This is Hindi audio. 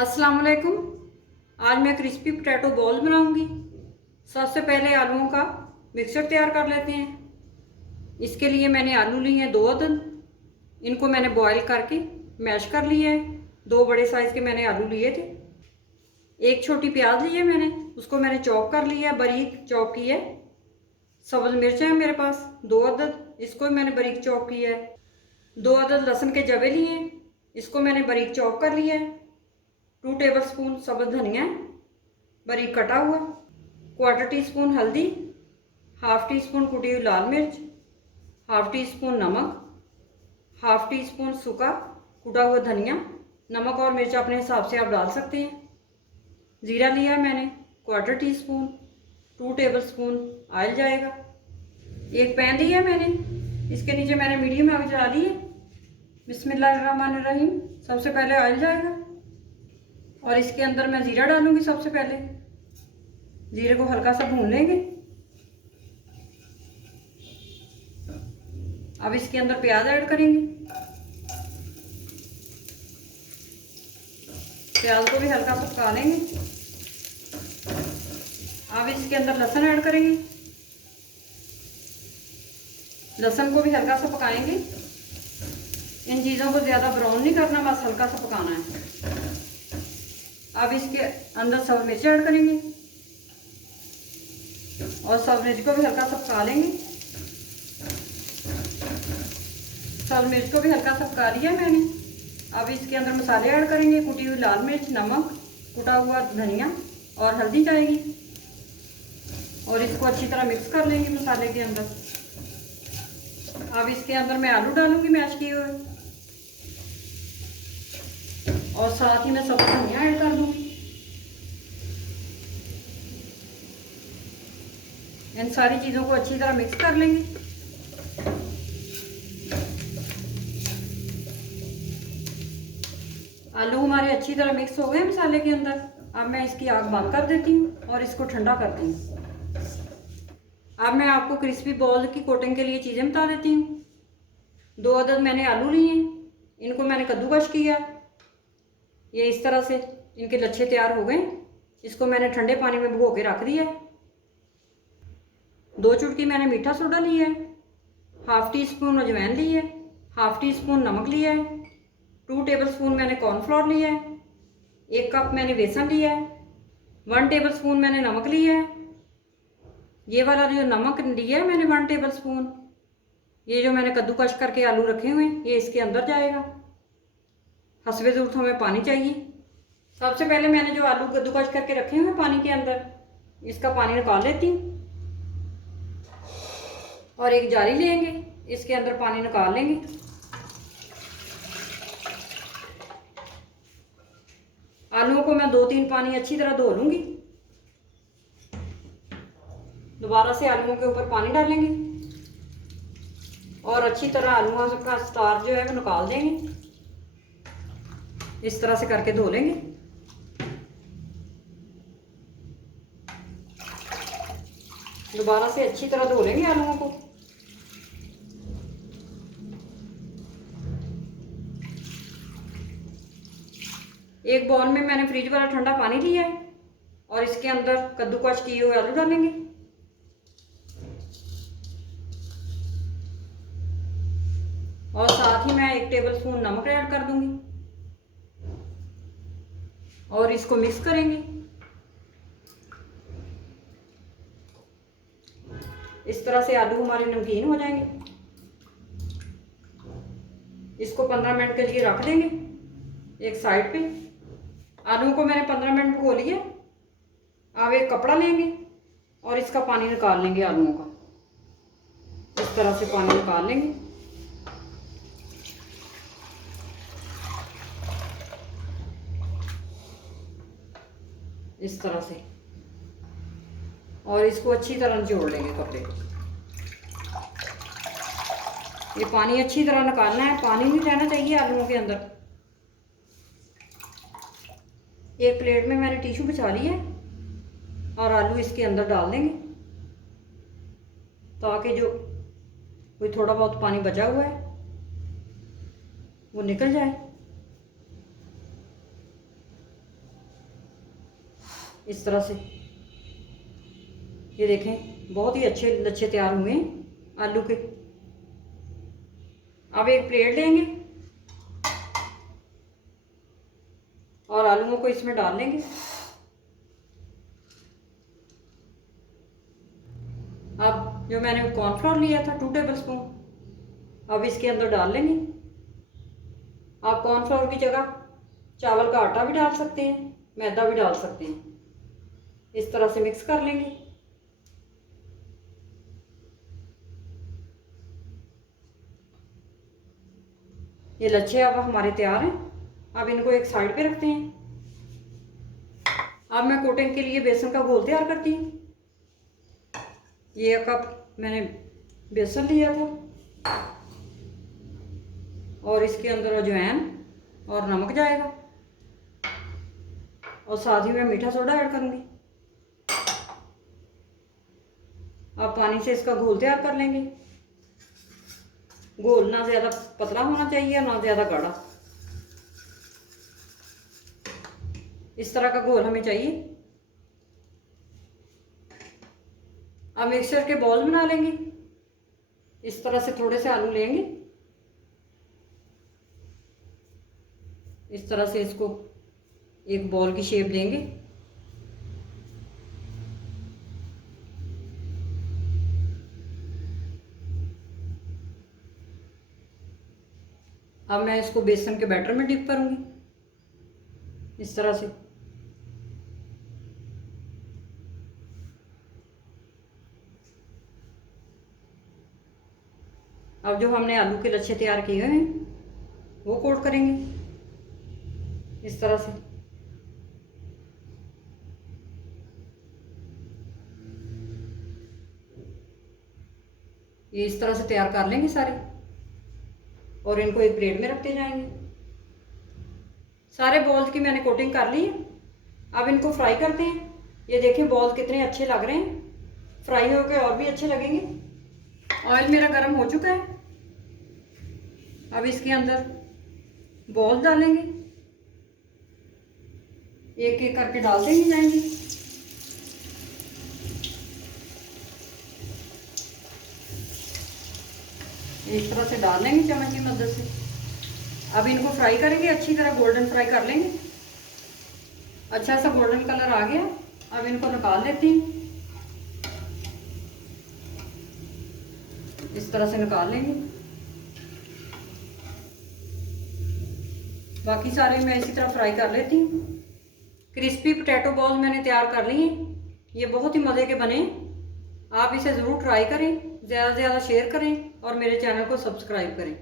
अस्सलाम वालेकुम। आज मैं क्रिस्पी पोटैटो बॉल बनाऊंगी। सबसे पहले आलूओं का मिक्सचर तैयार कर लेते हैं। इसके लिए मैंने आलू लिए हैं 2 अदद। इनको मैंने बॉईल करके मैश कर लिया है। 2 बड़े साइज़ के मैंने आलू लिए थे। एक छोटी प्याज ली है मैंने, उसको मैंने चॉप कर लिया है, बारीक चॉप की है। सब्ज़ मिर्च है मेरे पास 2 अदद, इसको भी मैंने बारीक चॉप किया है। 2 अदद लहसुन के जवे लिए हैं, इसको मैंने बारीक चॉप कर लिया है। 2 टेबल स्पून सब्ज़ धनिया बारीक कटा हुआ, 1/4 टीस्पून हल्दी, 1/2 टीस्पून कुटी हुई लाल मिर्च, 1/2 टीस्पून नमक, 1/2 टीस्पून सूखा कुटा हुआ धनिया। नमक और मिर्च अपने हिसाब से आप डाल सकते हैं। ज़ीरा लिया है मैंने 1/4 टीस्पून। 2 टेबल स्पून ऑयल जाएगा। एक पैन लिया है मैंने, इसके नीचे मैंने मीडियम आग जला ली है। बिस्मिल्लाहिर्रहमानिर्रहीम। सबसे पहले ऑयल जाएगा और इसके अंदर मैं ज़ीरा डालूंगी। सबसे पहले ज़ीरे को हल्का सा भून लेंगे। अब इसके अंदर प्याज ऐड करेंगे। प्याज को भी हल्का सा पका लेंगे। अब इसके अंदर लहसुन ऐड करेंगे। लहसुन को भी हल्का सा पकाएंगे। इन चीज़ों को ज़्यादा ब्राउन नहीं करना, बस हल्का सा पकाना है। अब इसके अंदर सब मिर्च ऐड करेंगे और सब मिर्च को भी हल्का सा पका लेंगे। सब मिर्च को भी हल्का सा पका लिया मैंने। अब इसके अंदर मसाले ऐड करेंगे। कुटी हुई लाल मिर्च, नमक, कुटा हुआ धनिया और हल्दी जाएगी और इसको अच्छी तरह मिक्स कर लेंगे मसाले के अंदर। अब इसके अंदर मैं आलू डालूंगी मैश किए हुए और साथ ही मैं सब धनिया ऐड कर दूंगी। इन सारी चीज़ों को अच्छी तरह मिक्स कर लेंगे। आलू हमारे अच्छी तरह मिक्स हो गए मसाले के अंदर। अब मैं इसकी आग बंद कर देती हूँ और इसको ठंडा करती हूँ। अब मैं आपको क्रिस्पी बॉल की कोटिंग के लिए चीज़ें बता देती हूँ। 2 अदद मैंने आलू लिए हैं, इनको मैंने कद्दूकस किया। ये इस तरह से इनके लच्छे तैयार हो गए। इसको मैंने ठंडे पानी में भिगो के रख दिया है। 2 चुटकी मैंने मीठा सोडा लिया है, 1/2 टीस्पून अजवाइन ली है, 1/2 टीस्पून नमक लिया है, 2 टेबल स्पून मैंने कॉर्नफ्लोर लिया है, 1 कप मैंने बेसन लिया है, 1 टेबल स्पून मैंने नमक लिया है। ये वाला जो नमक लिया है मैंने 1 टेबल स्पून, ये जो मैंने कद्दूकस करके आलू रखे हुए हैं ये इसके अंदर जाएगा। हस्बे ज़रूरत हमें पानी चाहिए। सबसे पहले मैंने जो आलू कद्दूकस करके रखे हुए हैं पानी के अंदर, इसका पानी निकाल लेती हूँ और एक जाली लेंगे, इसके अंदर पानी निकाल लेंगे। आलूओं को मैं 2-3 पानी अच्छी तरह धो लूँगी। दोबारा से आलूओं के ऊपर पानी डालेंगे और अच्छी तरह आलूओं का स्टार्च जो है वो निकाल देंगे। इस तरह से करके धो लेंगे। दोबारा से अच्छी तरह धो लेंगे आलूओं को। एक बाउल में मैंने फ्रिज वाला ठंडा पानी लिया है और इसके अंदर कद्दूकस किए हुए आलू डालेंगे और साथ ही मैं 1 टेबल स्पून नमक ऐड कर दूंगी और इसको मिक्स करेंगे। इस तरह से आलू हमारे नमकीन हो जाएंगे। इसको 15 मिनट के लिए रख देंगे एक साइड पे। आलू को मैंने 15 मिनट भिगो लिया। अब एक कपड़ा लेंगे और इसका पानी निकाल लेंगे आलूओं का। इस तरह से पानी निकाल लेंगे। इस तरह से और इसको अच्छी तरह जोड़ लेंगे कपड़े को। ये पानी अच्छी तरह निकालना है, पानी नहीं रहना चाहिए आलूओं के अंदर। एक प्लेट में मैंने टिश्यू बिछा लिया है और आलू इसके अंदर डाल देंगे ताकि जो कोई थोड़ा बहुत पानी बचा हुआ है वो निकल जाए। इस तरह से। ये देखें बहुत ही अच्छे लच्छे तैयार हुए हैं आलू के। अब एक प्लेट लेंगे और आलूओं को इसमें डाल लेंगे। अब जो मैंने कॉर्नफ्लोर लिया था 2 टेबलस्पून, अब इसके अंदर डाल लेंगे। आप कॉर्नफ्लोर की जगह चावल का आटा भी डाल सकते हैं, मैदा भी डाल सकते हैं। इस तरह से मिक्स कर लेंगे। ये लच्छे अब हमारे तैयार हैं। अब इनको एक साइड पे रखते हैं। अब मैं कोटिंग के लिए बेसन का घोल तैयार करती हूँ। ये 1 कप मैंने बेसन लिया था और इसके अंदर अजवाइन और नमक जाएगा और साथ ही मैं मीठा सोडा ऐड करूँगी। अब पानी से इसका घोल तैयार कर लेंगे। घोल ना ज़्यादा पतला होना चाहिए ना ज़्यादा गाढ़ा, इस तरह का घोल हमें चाहिए। अब मिक्सचर के बॉल बना लेंगे। इस तरह से थोड़े से आलू लेंगे, इस तरह से इसको एक बॉल की शेप देंगे। अब मैं इसको बेसन के बैटर में डिप करूंगी इस तरह से। अब जो हमने आलू के लच्छे तैयार किए हैं वो कोट करेंगे इस तरह से। ये इस तरह से तैयार कर लेंगे सारे और इनको एक प्लेट में रखते जाएंगे। सारे बॉल्स की मैंने कोटिंग कर ली है। अब इनको फ्राई करते हैं। ये देखें बॉल्स कितने अच्छे लग रहे हैं, फ्राई होकर और भी अच्छे लगेंगे। ऑयल मेरा गर्म हो चुका है। अब इसके अंदर बॉल्स डालेंगे, एक एक करके डालते ही जाएंगे। इस तरह से डाल लेंगे चम्मच की मदद से। अब इनको फ्राई करेंगे, अच्छी तरह गोल्डन फ्राई कर लेंगे। अच्छा सा गोल्डन कलर आ गया। अब इनको निकाल लेते हैं, इस तरह से निकाल लेंगे। बाकी सारे मैं इसी तरह फ्राई कर लेती हूँ। क्रिस्पी पोटैटो बॉल मैंने तैयार कर ली हैं। ये बहुत ही मज़े के बने। आप इसे ज़रूर ट्राई करें, ज़्यादा से ज़्यादा शेयर करें और मेरे चैनल को सब्सक्राइब करें।